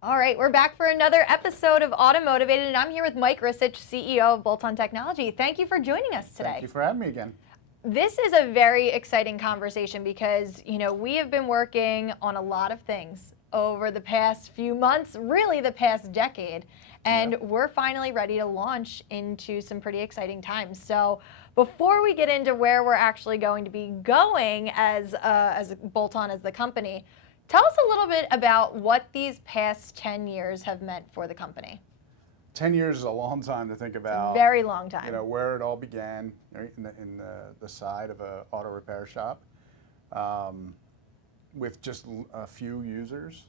All right, we're back for another episode of Automotivated, and I'm here with Mike Risich, CEO of Bolt-On Technology. Thank you for joining us today. Thank you for having me again. This is a very exciting conversation because, we have been working on a lot of things over the past few months, really the past decade, and we're finally ready to launch into some pretty exciting times. So before we get into where we're actually going to be going as Bolt-On as the company, tell us a little bit about what these past 10 years have meant for the company. 10 years is a long time to think about. Very long time. Where it all began, right, in the side of an auto repair shop, with just a few users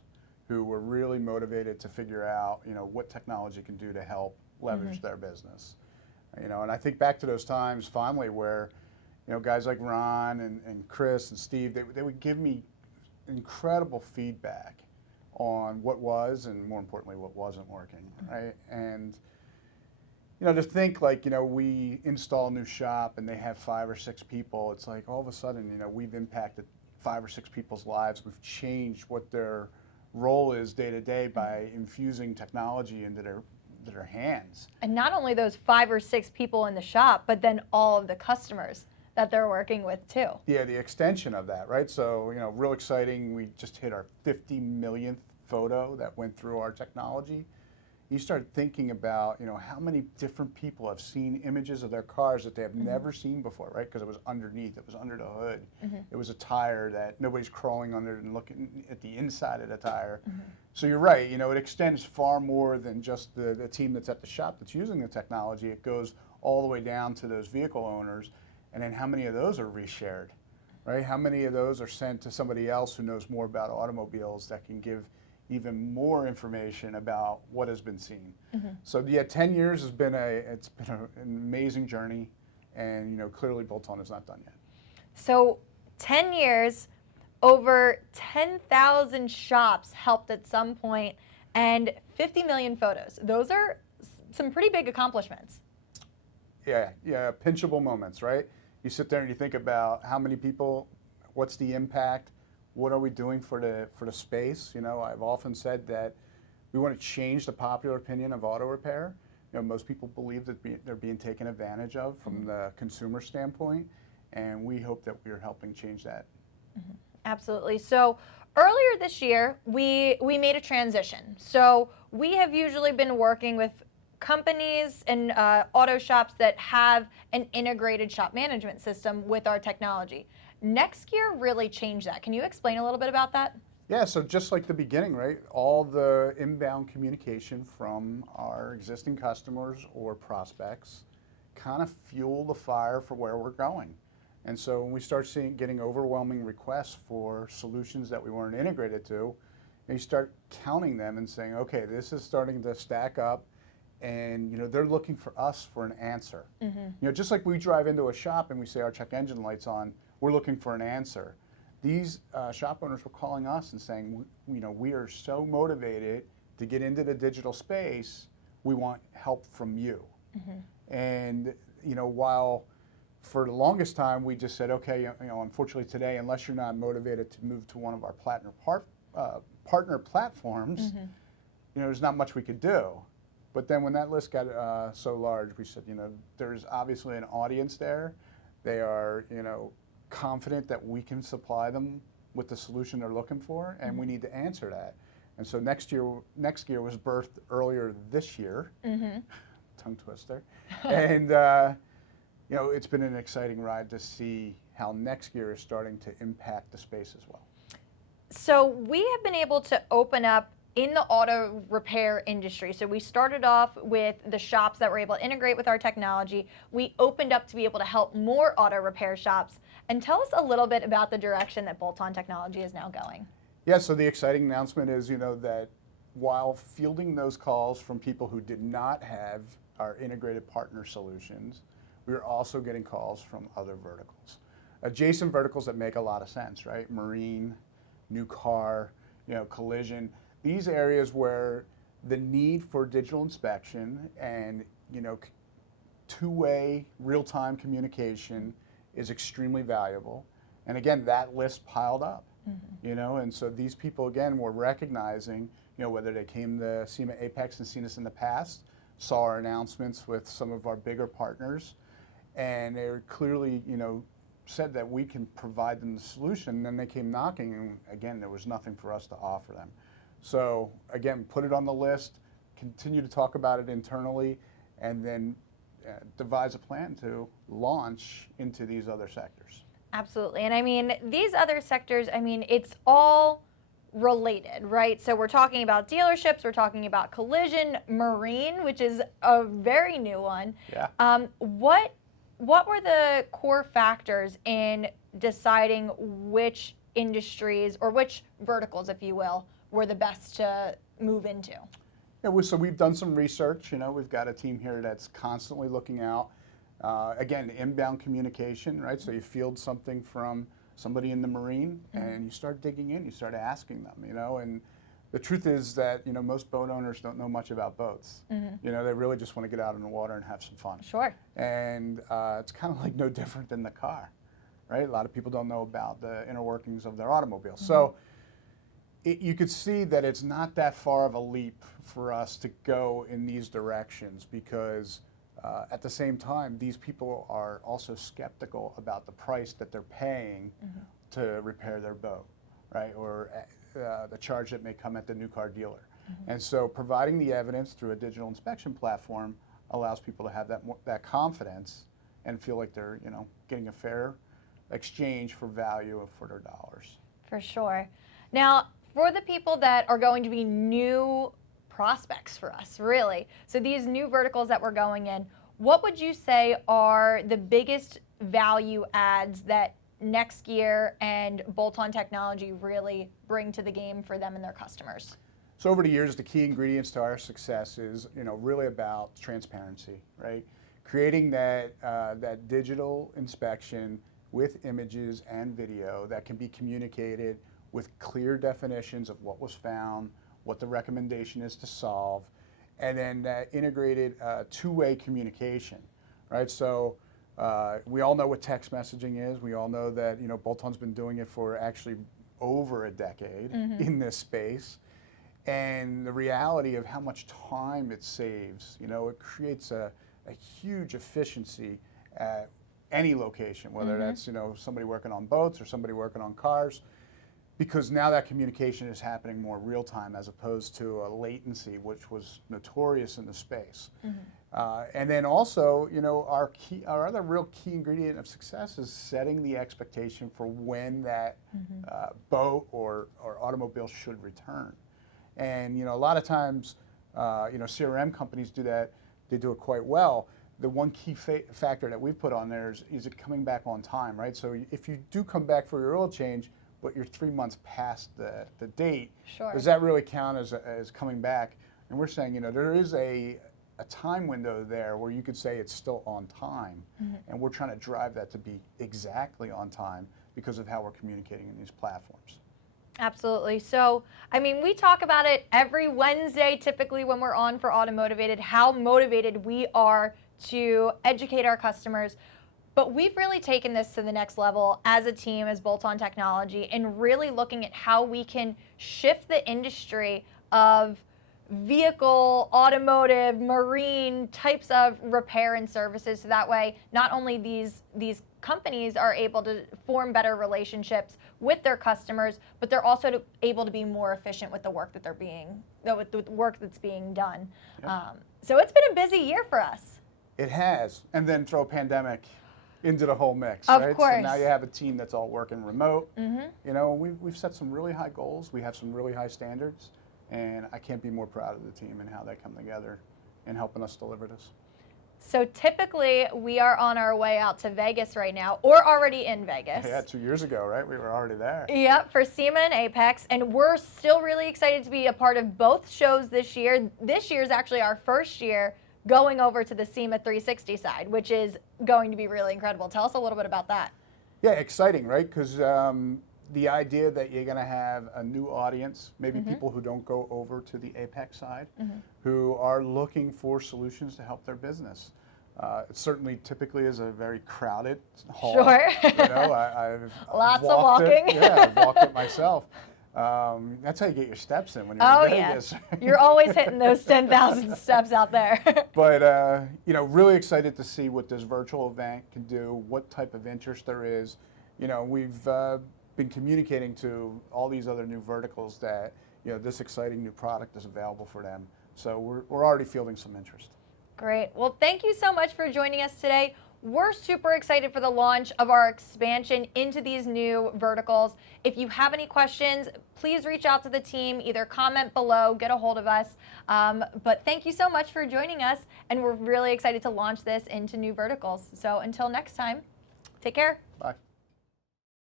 who were really motivated to figure out, what technology can do to help leverage their business. And I think back to those times fondly where, guys like Ron and Chris and Steve, they would give me incredible feedback on what was, and more importantly, what wasn't working, right? And, to think like, we install a new shop and they have 5 or 6 people, it's like all of a sudden, we've impacted 5 or 6 people's lives. We've changed what their role is day to day by infusing technology into their hands. And not only those 5 or 6 people in the shop, but then all of the customers that they're working with too. Yeah, the extension of that, right? So, real exciting. We just hit our 50 millionth photo that went through our technology. You start thinking about, how many different people have seen images of their cars that they have never seen before, right? Because it was underneath, it was under the hood. It was a tire that nobody's crawling under and looking at the inside of the tire. So you're right, it extends far more than just the team that's at the shop that's using the technology. It goes all the way down to those vehicle owners. And then how many of those are reshared, right? How many of those are sent to somebody else who knows more about automobiles that can give even more information about what has been seen? So yeah, 10 years has been an amazing journey, and clearly Bolt-On is not done yet. So 10 years, over 10,000 shops helped at some point, and 50 million photos. Those are some pretty big accomplishments. Yeah, pinchable moments, right? You sit there and you think about how many people, what's the impact, what are we doing for the space? I've often said that we want to change the popular opinion of auto repair. Most people believe that they're being taken advantage of from the consumer standpoint, and we hope that we're helping change that. Absolutely. So earlier this year, we made a transition. So we have usually been working with companies and auto shops that have an integrated shop management system with our technology. NextGear really changed that. Can you explain a little bit about that? Yeah, so just like the beginning, right? All the inbound communication from our existing customers or prospects kind of fuel the fire for where we're going. And so when we start getting overwhelming requests for solutions that we weren't integrated to, you start counting them and saying, okay, this is starting to stack up. And they're looking for us for an answer. Just like we drive into a shop and we say our check engine light's on, we're looking for an answer. These shop owners were calling us and saying, we are so motivated to get into the digital space, we want help from you. And while for the longest time we just said, okay, unfortunately today, unless you're not motivated to move to one of our partner platforms, there's not much we could do. But then when that list got so large, we said, there's obviously an audience there. They are, confident that we can supply them with the solution they're looking for, and we need to answer that. And so NextGear was birthed earlier this year, tongue twister. And, it's been an exciting ride to see how NextGear is starting to impact the space as well. So we have been able to open up in the auto repair industry. So we started off with the shops that were able to integrate with our technology. We opened up to be able to help more auto repair shops. And tell us a little bit about the direction that Bolt-On Technology is now going. Yeah, so the exciting announcement is, that while fielding those calls from people who did not have our integrated partner solutions, we are also getting calls from other verticals. Adjacent verticals that make a lot of sense, right? Marine, new car, collision. These areas where the need for digital inspection and two-way real-time communication is extremely valuable. And again, that list piled up. You know, and so these people again were recognizing, you know, whether they came to SEMA Apex and seen us in the past, saw our announcements with some of our bigger partners, and they were clearly, you know, said that we can provide them the solution. And then they came knocking, and again, there was nothing for us to offer them. So again, put it on the list, continue to talk about it internally, and then devise a plan to launch into these other sectors. Absolutely. And I mean, these other sectors, I mean, it's all related, right? So we're talking about dealerships, we're talking about collision, marine, which is a very new one. Yeah. What were the core factors in deciding which industries or which verticals, if you will, were the best to move into? Yeah, so we've done some research. You know, we've got a team here that's constantly looking out. Again, inbound communication, right? So you field something from somebody in the marine, and you start digging in, you start asking them, you know, and the truth is that, you know, most boat owners don't know much about boats. You know, they really just want to get out in the water and have some fun. Sure. And it's kind of like no different than the car, right? A lot of people don't know about the inner workings of their automobile. So you could see that it's not that far of a leap for us to go in these directions, because at the same time, these people are also skeptical about the price that they're paying to repair their boat, right? Or the charge that may come at the new car dealer. And so providing the evidence through a digital inspection platform allows people to have that confidence and feel like they're, you know, getting a fair exchange for value for their dollars. For sure. Now, for the people that are going to be new prospects for us, really, so these new verticals that we're going in, what would you say are the biggest value adds that NextGear and bolt-on technology really bring to the game for them and their customers? So over the years, the key ingredients to our success is, you know, really about transparency, right? Creating that digital inspection with images and video that can be communicated with clear definitions of what was found, what the recommendation is to solve, and then that integrated two-way communication, right? So we all know what text messaging is. We all know that, you know, bolt-on's been doing it for actually over a decade in this space. And the reality of how much time it saves, you know, it creates a huge efficiency at any location, whether that's, you know, somebody working on boats or somebody working on cars, because now that communication is happening more real time as opposed to a latency, which was notorious in the space. And then also, you know, our other real key ingredient of success is setting the expectation for when that boat or automobile should return. And, you know, a lot of times, you know, CRM companies do that. They do it quite well. The one key factor that we've put on there is it coming back on time, right? So if you do come back for your oil change, but you're 3 months past the date, does that really count as coming back? And we're saying, you know, there is a time window there where you could say it's still on time, and we're trying to drive that to be exactly on time because of how we're communicating in these platforms. Absolutely. So, I mean, we talk about it every Wednesday, typically when we're on for Automotivated, how motivated we are to educate our customers. But we've really taken this to the next level as a team, as bolt-on technology, and really looking at how we can shift the industry of vehicle, automotive, marine types of repair and services. So that way, not only these companies are able to form better relationships with their customers, but they're also able to be more efficient with the work that with the work that's being done. So it's been a busy year for us. It has, and then throw a pandemic into the whole mix, of right? course. So now you have a team that's all working remote. You know, we've set some really high goals. We have some really high standards, and I can't be more proud of the team and how they come together in helping us deliver this. So typically, we are on our way out to Vegas right now, or already in Vegas. Yeah, 2 years ago, right? We were already there. Yep, for SEMA and Apex, and we're still really excited to be a part of both shows this year. This year is actually our first year going over to the SEMA 360 side, which is going to be really incredible. Tell us a little bit about that. Yeah, exciting, right? Because the idea that you're going to have a new audience, maybe people who don't go over to the Apex side, who are looking for solutions to help their business. It certainly typically is a very crowded hall. Sure. I've Lots of walked walking. It. Yeah, I've walked it myself. That's how you get your steps in when you're Oh in yeah, Vegas. you're always hitting those 10,000 steps out there. But really excited to see what this virtual event can do, what type of interest there is. We've been communicating to all these other new verticals that this exciting new product is available for them. So we're already fielding some interest. Great. Well, thank you so much for joining us today. We're super excited for the launch of our expansion into these new verticals. If you have any questions, please reach out to the team, either comment below, get a hold of us. But thank you so much for joining us, and we're really excited to launch this into new verticals. So until next time, take care.